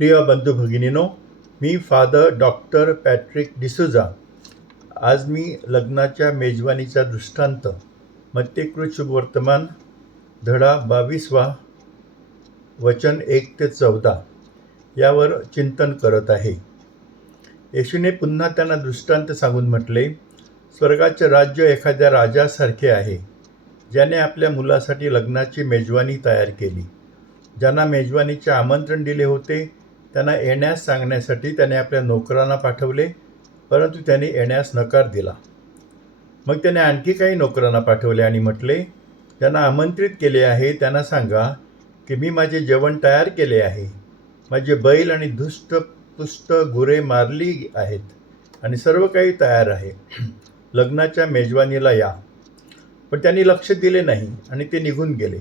प्रिय बंधू भगिनीनो, मी फादर डॉक्टर पॅट्रिक डिसूजा. आज मी लग्नाच्या मेजवानीचा दृष्टांत मत्तेकृत शुभवर्तमान धडा 22वा वचन 1 ते 14 यावर चिंतन करत आहे. येशूने पुन्हा त्यांना दृष्टांत सांगून म्हटले, स्वर्गाचे राज्य एखाद्या राजासारखे आहे, ज्याने आपल्या मुलासाठी लग्नाची मेजवानी तयार केली. ज्यांना मेजवानीचे आमंत्रण दिले होते त्यांना येण्यास सांगण्यासाठी त्याने आपल्या नोकरांना पाठवले, परंतु त्याने येण्यास नकार दिला. मग त्याने आणखी काही नोकरांना पाठवले आणि म्हटले, ज्यांना आमंत्रित केले आहे त्यांना सांगा की मी माझे जेवण तयार केले आहे. माझे बैल आणि धुष्टपुष्ट गुरे मारली आहेत आणि सर्व काही तयार आहे. लग्नाच्या मेजवानीला या. पण त्यांनी लक्ष दिले नाही आणि ते निघून गेले.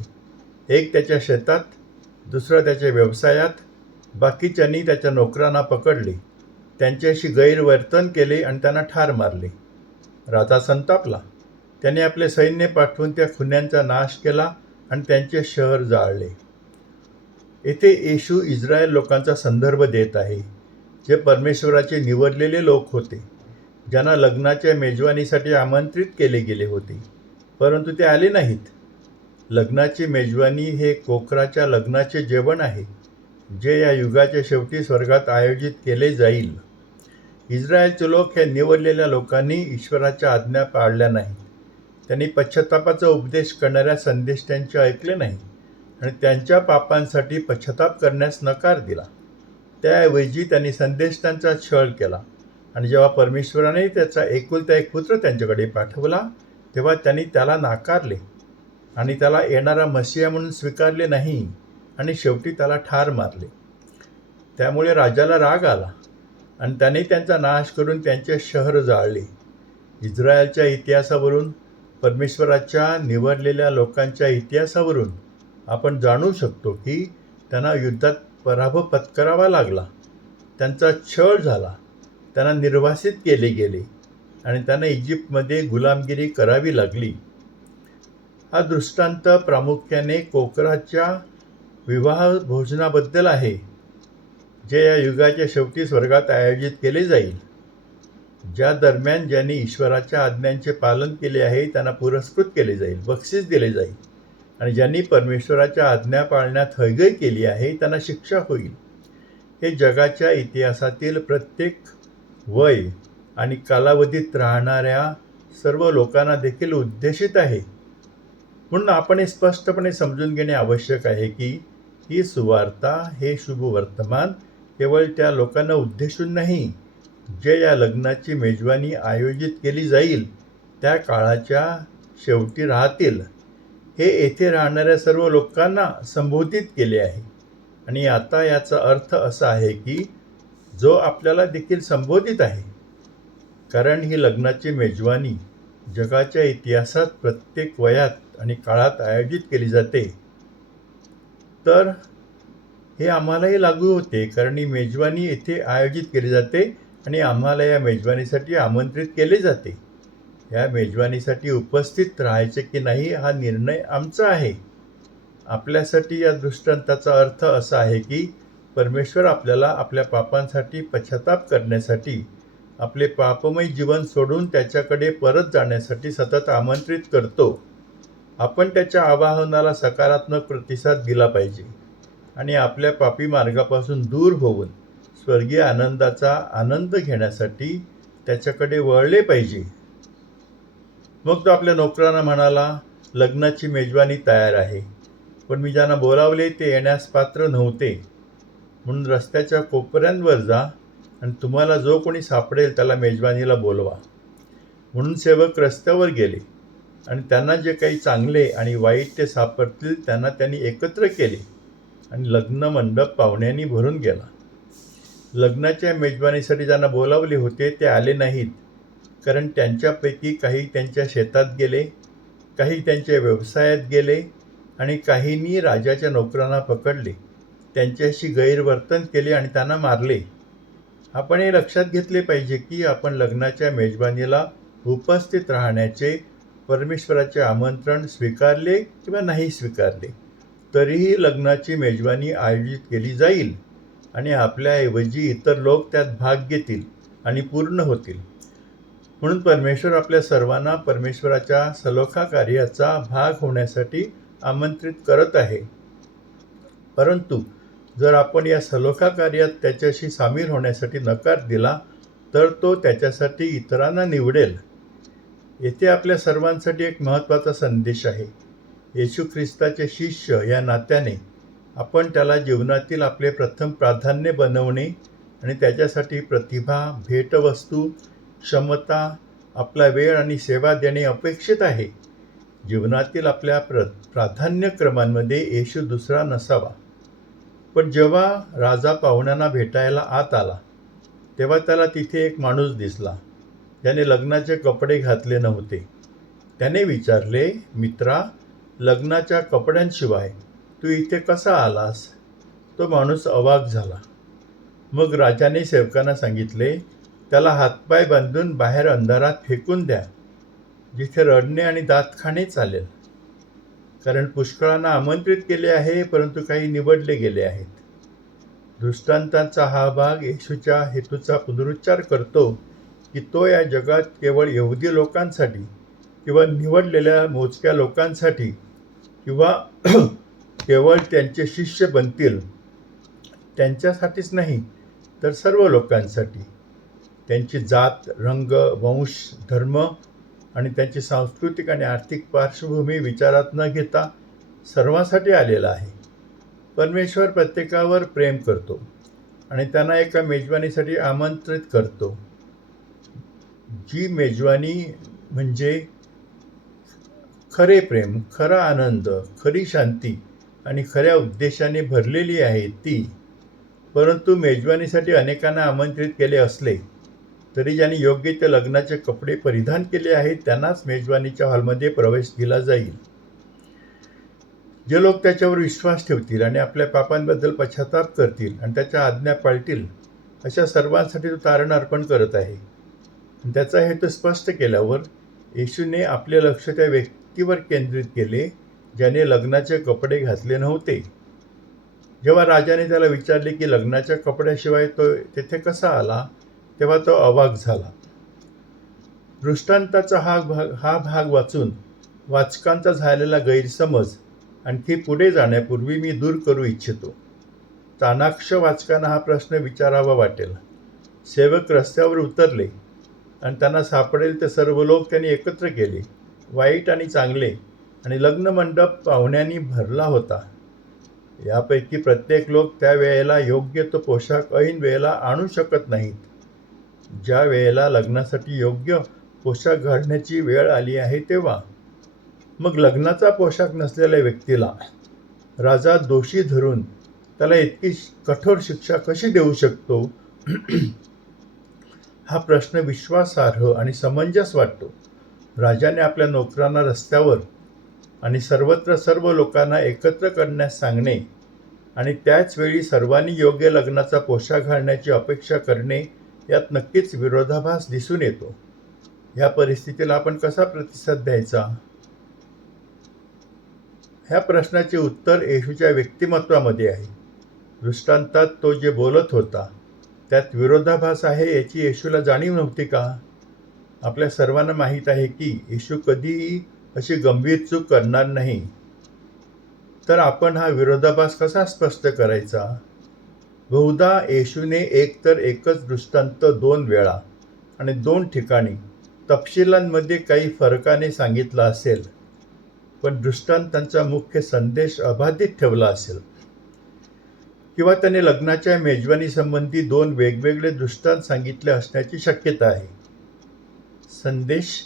एक त्याच्या शेतात, दुसरा त्याच्या व्यवसायात. बाकीच्यांनी त्याच्या नोकरांना पकडले, त्यांच्याशी गैरवर्तन केले आणि त्यांना ठार मारले. राजा संतापला. त्याने आपले सैन्य पाठवून त्या खुन्यांचा नाश केला आणि त्यांचे शहर जाळले. येथे येशू इस्रायल लोकांचा संदर्भ देत आहे, जे परमेश्वराचे निवडलेले लोक होते, ज्यांना लग्नाच्या मेजवानीसाठी आमंत्रित केले गेले होते, परंतु ते आले नाहीत. लग्नाची मेजवानी हे कोकराच्या लग्नाचे जेवण आहे, जे या युगाच्या शेवटी स्वर्गात आयोजित केले जाईल. इस्रायलचे लोक हे निवडलेल्या लोकांनी ईश्वराच्या आज्ञा पाळल्या नाहीत. त्यांनी पश्चातापाचा उपदेश करणाऱ्या संदेष्टांचे ऐकले नाही आणि त्यांच्या पापांसाठी पश्चाताप करण्यास नकार दिला. त्याऐवजी त्यांनी संदेष्टांचा छळ केला आणि जेव्हा परमेश्वराने त्याचा एकुलता एक पुत्र त्यांच्याकडे पाठवला, तेव्हा त्यांनी त्याला नाकारले आणि त्याला येणारा मसीहा म्हणून स्वीकारले नाही आणि शेवटी त्याला ठार मारले. त्यामुळे राजाला राग आला आणि त्याने त्यांचा नाश करून त्यांचे शहर जाळले. इस्रायलच्या इतिहासावरून, परमेश्वराच्या निवडलेल्या लोकांच्या इतिहासावरून आपण जाणू शकतो की त्यांना युद्धात पराभव पत्करावा लागला, त्यांचा छळ झाला, त्यांना निर्वासित केले गेले आणि त्यांना इजिप्तमध्ये गुलामगिरी करावी लागली. हा दृष्टांत प्रामुख्याने कोकराच्या विवाह भोजनाबद्दल आहे, जे या युगाच्या शेवटी स्वर्गात आयोजित केले जाईल. ज्या दरम्यान ज्यांनी ईश्वराच्या आज्ञांचे पालन केले आहे त्यांना पुरस्कृत केले जाईल, बक्षीस दिले जाईल, आणि ज्यांनी परमेश्वराच्या आज्ञा पाळण्यात हयगय केली आहे त्यांना शिक्षा होईल. हे जगाच्या इतिहासातील प्रत्येक वय आणि कालावधीत राहणाऱ्या सर्व लोकांना देखील उद्देशित आहे. म्हणून आपण हे स्पष्टपणे समजून घेणे आवश्यक आहे की ही सुवार्ता, हे शुभवर्तमान केवळ त्या लोकांना उद्देशून नाही, जे या लग्नाची मेजवानी आयोजित केली जाईल त्या काळाच्या शेवटी राहतील. हे येथे राहणाऱ्या सर्व लोकांना संबोधित केले आहे. आणि आता याचा अर्थ असा आहे की जो आपल्याला देखील संबोधित आहे, कारण ही लग्नाची मेजवानी जगाच्या इतिहासात प्रत्येक वयात आणि काळात आयोजित केली जाते. तर हे आम्हालाही लागू होते, कारण ही मेजवानी येथे आयोजित केली जाते आणि आम्हाला या मेजवानीसाठी आमंत्रित केले जाते. या मेजवानीसाठी उपस्थित राहायचे की नाही हा निर्णय आमचा आहे. आपल्यासाठी या दृष्टांताचा अर्थ असा आहे की परमेश्वर आपल्याला आपल्या पापांसाठी पश्चाताप करण्यासाठी, आपले पापमय जीवन सोडून त्याच्याकडे परत जाण्यासाठी सतत आमंत्रित करतो. आपण त्याच्या आवाहनाला सकारात्मक प्रतिसाद दिला पाहिजे आणि आपल्या पापी मार्गापासून दूर होऊन स्वर्गीय आनंदाचा आनंद घेण्यासाठी त्याच्याकडे वळले पाहिजे. मग तो आपल्या नोकरांना म्हणाला, लग्नाची मेजवानी तयार आहे, पण मी ज्यांना बोलावले ते येण्यास पात्र नव्हते. म्हणून रस्त्याच्या कोपऱ्यांवर जा आणि तुम्हाला जो कोणी सापडेल त्याला मेजवानीला बोलवा. म्हणून सेवक रस्त्यावर गेले आणि त्यांना जे काही चांगले आणि वाईट ते सापडतील त्यांना त्यांनी एकत्र केले आणि लग्न मंडप पाहुण्यांनी भरून गेला. लग्नाच्या मेजवानीसाठी ज्यांना बोलावले होते ते आले नाहीत, कारण त्यांच्यापैकी काही त्यांच्या शेतात गेले, काही त्यांच्या व्यवसायात गेले आणि काहींनी राजाच्या नोकरांना पकडले, त्यांच्याशी गैरवर्तन केले आणि त्यांना मारले. आपण हे लक्षात घेतले पाहिजे की आपण लग्नाच्या मेजवानीला उपस्थित राहण्याचे परमेश्वराचे आमंत्रण स्वीकारले किंवा नाही स्वीकारले, तरीही लग्नाची मेजवानी आयोजित केली जाईल. आणि आपल्याऐवजी इतर लोक त्यात भाग घेतील आणि पूर्ण होतील. म्हणून परमेश्वर आपल्या सर्वांना परमेश्वराच्या सलोखा कार्याचा भाग होण्यासाठी आमंत्रित करत आहे. परंतु जर आपण या सलोखा कार्यात त्याच्याशी सामील होण्यासाठी नकार दिला तर तो त्याच्यासाठी इतरांना निवडेल. येथे आपल्या सर्वांसाठी एक महत्त्वाचा संदेश आहे. येशू ख्रिस्ताचे शिष्य या नात्याने आपण त्याला जीवनातील आपले प्रथम प्राधान्य बनवणे आणि त्याच्यासाठी प्रतिभा, भेटवस्तू, क्षमता, आपला वेळ आणि सेवा देणे अपेक्षित आहे. जीवनातील आपल्या प्राधान्यक्रमांमध्ये येशू दुसरा नसावा. पण जेव्हा राजा पाहुण्यांना भेटायला आत आला तेव्हा त्याला तिथे एक माणूस दिसला ज्याने लग्नाचे कपडे घातले नव्हते. त्याने विचारले, मित्रा, लग्नाच्या कपड्यांशिवाय तू इथे कसा आलास? तो माणूस अवाक झाला. मग राजाने सेवकांना सांगितले, त्याला हातपाय बांधून बाहेर अंधारात फेकून द्या, जिथे रडणे आणि दात खाणे चालेल. कारण पुष्कळांना आमंत्रित केले आहे, परंतु काही निवडले गेले आहेत. दृष्टांतांचा हा भाग येशूच्या हेतूचा पुनरुच्चार करतो की तो या जगात केवळ यहुदी लोकांसाठी किंवा निवडलेल्या मोजक्या लोकांसाठी किंवा केवळ त्यांचे शिष्य बनतील त्यांच्यासाठीच नाही, तर सर्व लोकांसाठी. त्यांची जात, रंग, वंश, धर्म आणि त्यांची सांस्कृतिक आणि आर्थिक पार्श्वभूमी विचारात न घेता सर्वांसाठी आलेला आहे. परमेश्वर प्रत्येकावर प्रेम करतो आणि त्यांना एका मेजवानीसाठी आमंत्रित करतो. जी मेजवानी म्हणजे खरे प्रेम, खरा आनंद, खरी शांती आणि खऱ्या उद्देशाने भरलेली आहे ती. परंतु मेजवानीसाठी अनेकांना आमंत्रित केले असले तरी ज्यांनी योग्य ते लग्नाचे कपडे परिधान केले आहेत त्यांनाच मेजवानीच्या हॉलमध्ये प्रवेश दिला जाईल. जे लोक त्याच्यावर विश्वास ठेवतील आणि आपल्या पापांबद्दल पश्चाताप करतील आणि त्याच्या आज्ञा पाळतील अशा सर्वांसाठी तो तारण अर्पण करत आहे. त्याचा हेतू स्पष्ट केल्यावर येशूने आपले लक्ष त्या व्यक्तीवर केंद्रित केले ज्याने लग्नाचे कपडे घातले नव्हते. जेव्हा राजाने त्याला विचारले की लग्नाच्या कपड्याशिवाय तो तेथे कसा आला, तेव्हा तो अवाक झाला. दृष्टांताचा हा भाग वाचून वाचकांचा झालेला गैरसमज आणखी पुढे जाण्यापूर्वी मी दूर करू इच्छितो. चाणाक्ष वाचकांना हा प्रश्न विचारावा वाटेल. सेवक रस्त्यावर उतरले आणि त्यांना सापडेल ते सर्व लोक त्यांनी एकत्र केले, वाईट आणि चांगले, आणि लग्नमंडप पाहुण्यांनी भरला होता. यापैकी प्रत्येक लोक त्या वेळेला योग्य तो पोशाख ऐन वेळेला आणू शकत नाहीत. ज्या वेळेला लग्नासाठी योग्य पोशाख घालण्याची वेळ आली आहे तेव्हा मग लग्नाचा पोशाख नसलेल्या व्यक्तीला राजा दोषी धरून त्याला इतकी कठोर शिक्षा कशी देऊ शकतो? हा प्रश्न विश्वासार्ह आणि समंजस वाटतो. राजाने आपल्या नोकरांना रस्त्यावर आणि सर्वत्र सर्व लोकांना एकत्र करण्यास सांगणे आणि त्याच वेळी सर्वांनी योग्य लग्नाचा पोशाख घालण्याची अपेक्षा करणे यात नक्कीच विरोधाभास दिसून येतो. या परिस्थितीला आपण कसा प्रतिसाद द्यायचा? ह्या प्रश्नाचे उत्तर येशूच्या व्यक्तिमत्वामध्ये आहे. दृष्टांतात तो जे बोलत होता त्यात विरोधाभास आहे याची येशूला जाणीव नव्हती का? आपल्या सर्वांना माहीत आहे की येशू कधीही अशी गंभीर चूक करणार नाही. तर आपण हा विरोधाभास कसा स्पष्ट करायचा? बहुधा येशूने एकतर एकच दृष्टांत 2 वेळा आणि 2 ठिकाणी तपशिलांमध्ये काही फरकाने सांगितला असेल, पण दृष्टांतांचा मुख्य संदेश अबाधित ठेवला असेल. किंवा त्याने लग्नाच्या मेजवानीसंबंधी 2 वेगवेगळे दृष्टांत सांगितले असण्याची शक्यता आहे. संदेश: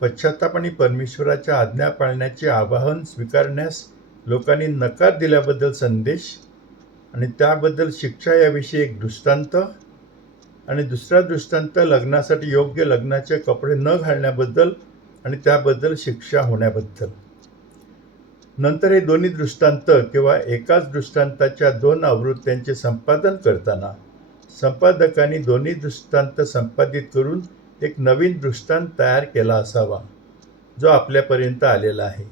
पश्चाताप आणि परमेश्वराच्या आज्ञा पाळण्याचे आवाहन स्वीकारण्यास लोकांनी नकार दिल्याबद्दल संदेश, आणि त्याबद्दल शिक्षा याविषयी एक दृष्टांत, आणि दुसरा दृष्टांत लग्नासाठी योग्य लग्नाचे कपडे न घालण्याबद्दल आणि त्याबद्दल शिक्षा होण्याबद्दल. नंतर हे दोन्ही दृष्टांत किंवा एकाच दृष्टांताच्या 2 आवृत्त्यांचे संपादन करताना संपादकांनी दोन्ही दृष्टांत संपादित करून एक नवीन दृष्टांत तयार केला असावा जो आपल्यापर्यंत आलेला आहे.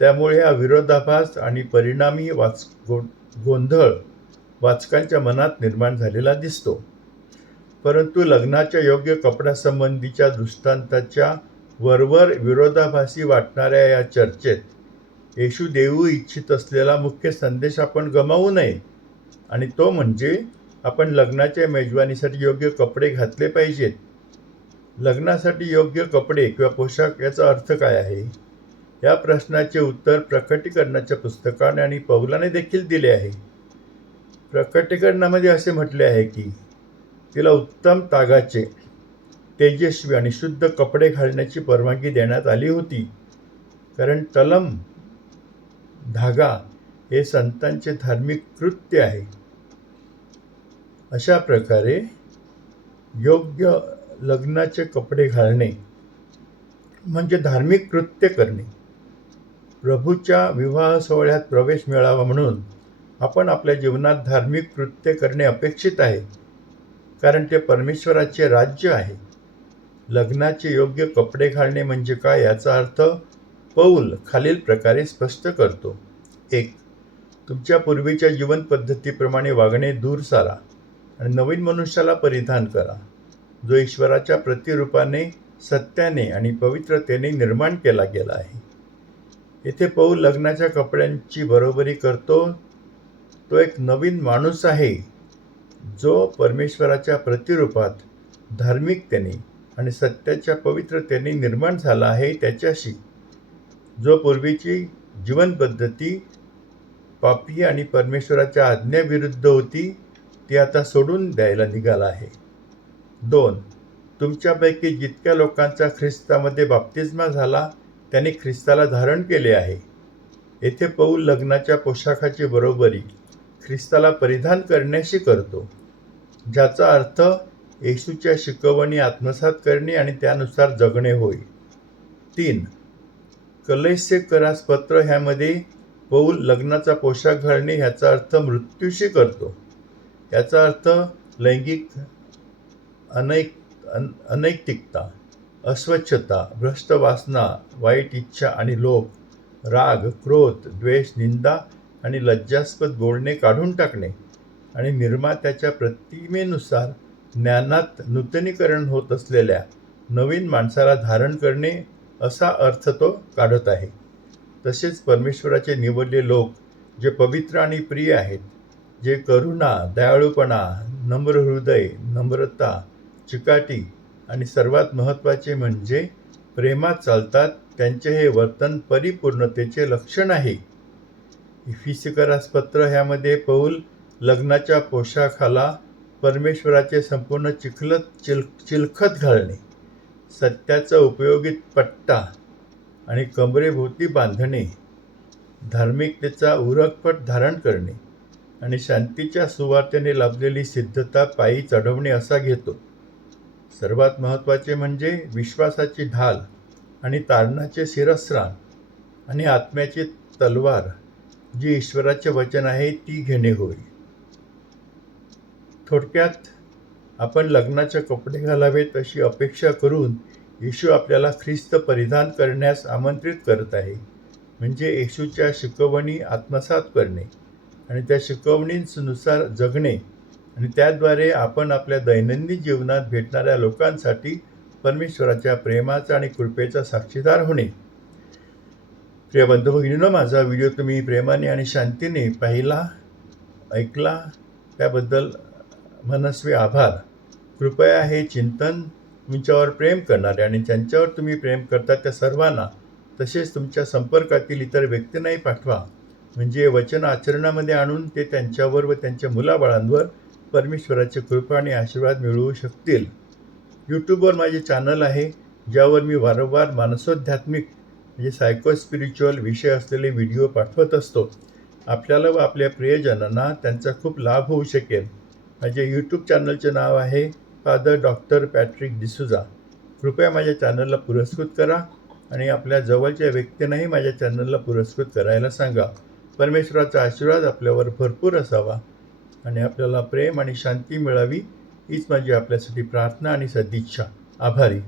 त्यामुळे हा विरोधाभास आणि परिणामी गोंधळ वाचकांच्या मनात निर्माण झालेला दिसतो. परंतु लग्नाच्या योग्य कपड्यासंबंधीच्या दृष्टांताच्या वरवर विरोधाभासी वाटणाऱ्या या चर्चेत येशू देऊ इच्छित असलेला मुख्य संदेश आपण गमावू नये, आणि तो म्हणजे आपण लग्नाच्या मेजवानीसाठी योग्य कपडे घातले पाहिजेत. लग्नासाठी योग्य कपडे किंवा पोशाख याचा अर्थ काय आहे? या प्रश्नाचे उत्तर प्रकटीकरणाच्या पुस्तकाने आणि पौलाने देखील दिले आहे. प्रकटीकरणामध्ये असे म्हटले आहे की तिला उत्तम तागाचे, तेजस्वी आणि शुद्ध कपडे घालण्याची परवानगी देण्यात आली होती, कारण तलम धागा हे संतांचे धार्मिक कृत्य आहे. अशा प्रकारे योग्य लग्नाचे कपडे घालणे म्हणजे धार्मिक कृत्य करणे. प्रभूच्या विवाह सोहळ्यात प्रवेश मिळावा म्हणून आपण आपल्या जीवनात धार्मिक कृत्य करणे अपेक्षित आहे, कारण ते परमेश्वराचे राज्य आहे. लग्नाचे योग्य कपडे घालणे म्हणजे काय याचा अर्थ पौल खालील प्रकारे स्पष्ट करतो. 1. तुमच्या पूर्वीच्या जीवन पद्धतीप्रमाणे वागणे दूर सारा आणि नवीन मनुष्याला परिधान करा, जो ईश्वराच्या प्रतिरूपाने, सत्याने आणि पवित्रतेने निर्माण केला गेला आहे. येथे पौल लग्नाच्या कपड्यांची बरोबरी करतो. तो एक नवीन माणूस आहे, जो परमेश्वराच्या प्रतिरूपात धार्मिकतेने आणि सत्याच्या पवित्रतेने निर्माण झाला आहे, त्याच्याशी जो पूर्वीची जीवनपद्धती पापी आणि परमेश्वराच्या आज्ञेविरुद्ध होती, ती आता सोडून द्यायला निघाला आहे. 2. तुमच्यापैकी जितक्या लोकांचा ख्रिस्तामध्ये बाप्तिस्मा झाला त्यांनी ख्रिस्ताला धारण केले आहे. येथे पौल लग्नाच्या पोशाखाची बरोबरी ख्रिस्ताला परिधान करण्याशी करतो, ज्याचा अर्थ येशूच्या शिकवणी आत्मसात करणे आणि त्यानुसार जगणे होय. 3. कलैसेकरास पत्र ह्यामध्ये पौल लग्नाचा पोशाख घालणे ह्याचा अर्थ मृत्यूशी करतो. याचा अर्थ लैंगिक अनैतिकता, अस्वच्छता, भ्रष्ट वासना, वाईट इच्छा आणि लोभ, राग, क्रोध, द्वेष, निंदा आणि लज्जास्पद बोलणे काढून टाकणे आणि निर्मात्याच्या प्रतिमेनुसार ज्ञानात नूतनीकरण होत असलेल्या नवीन माणसाला धारण करणे असा अर्थ तो काढत आहे. तसेच परमेश्वराचे निवडले लोक जे पवित्र आणि प्रिय आहेत, जे करुणा, दयाळूपणा, नम्र हृदय, नम्रता, चिकाटी आणि सर्वात महत्त्वाचे म्हणजे प्रेमात चालतात, त्यांचे हे वर्तन परिपूर्णतेचे लक्षण आहे. इफिसिकरास पत्र ह्यामध्ये पौल लग्नाच्या पोशाखाला परमेश्वराचे संपूर्ण चिलखत घालणे, सत्याचा उपयोगित पट्टा आणि कमरेभोवती बांधणे, धार्मिकतेचा उरकपट धारण करणे आणि शांतीच्या सुवार्तेने लाभलेली सिद्धता पायी चढवणे असा घेतो. सर्वात महत्त्वाचे म्हणजे विश्वासाची ढाल आणि तारणाचे शिरस्त्राण आणि आत्म्याची तलवार, जी ईश्वराचे वचन आहे, ती घेणे होय. थोडक्यात आपण लग्नाचे कपडे घालावेत अशी अपेक्षा करून येशू आपल्याला ख्रिस्त परिधान करण्यास आमंत्रित करत आहे. म्हणजे येशूच्या शिकवणी आत्मसात करणे आणि त्या शिकवणींनुसार जगणे आणि त्याद्वारे आपण आपल्या दैनंदिन जीवनात भेटणाऱ्या लोकांसाठी परमेश्वराच्या प्रेमाचा आणि कृपेचा साक्षीदार होणे. प्रिय बंधू भगिनींनो, माझा व्हिडिओ तुम्ही प्रेमाने आणि शांतीने पाहिला, ऐकला, त्याबद्दल मनस्वी आभार. कृपया हे चिंतन तुमच्यावर प्रेम करणारे आणि ज्यांच्यावर तुम्ही प्रेम करता त्या सर्वांना, तसेच तुमच्या संपर्कातील इतर व्यक्तींनाही पाठवा, म्हणजे वचन आचरणामध्ये आणून ते त्यांच्यावर व त्यांच्या मुलाबाळांवर परमेश्वराची कृपा आणि आशीर्वाद मिळवू शकतील. यूट्यूबवर माझे चॅनल आहे, ज्यावर मी वारंवार मानसोध्यात्मिक म्हणजे सायकोस्पिरिच्युअल विषय असलेले व्हिडिओ पाठवत असतो. आपल्याला व आपल्या प्रियजनांना त्यांचा खूप लाभ होऊ शकेल. माझे यूट्यूब चॅनलचे नाव आहे फादर डॉक्टर पॅट्रिक डिसूजा. कृपया माझ्या चॅनलला पुरस्कृत करा आणि आपल्या जवळच्या व्यक्तींनाही माझ्या चॅनलला पुरस्कृत करायला सांगा. परमेश्वराचा आशीर्वाद आपल्यावर भरपूर असावा आणि आपल्याला प्रेम आणि शांती मिळावी, हीच माझी आपल्यासाठी प्रार्थना आणि सदिच्छा. आभारी.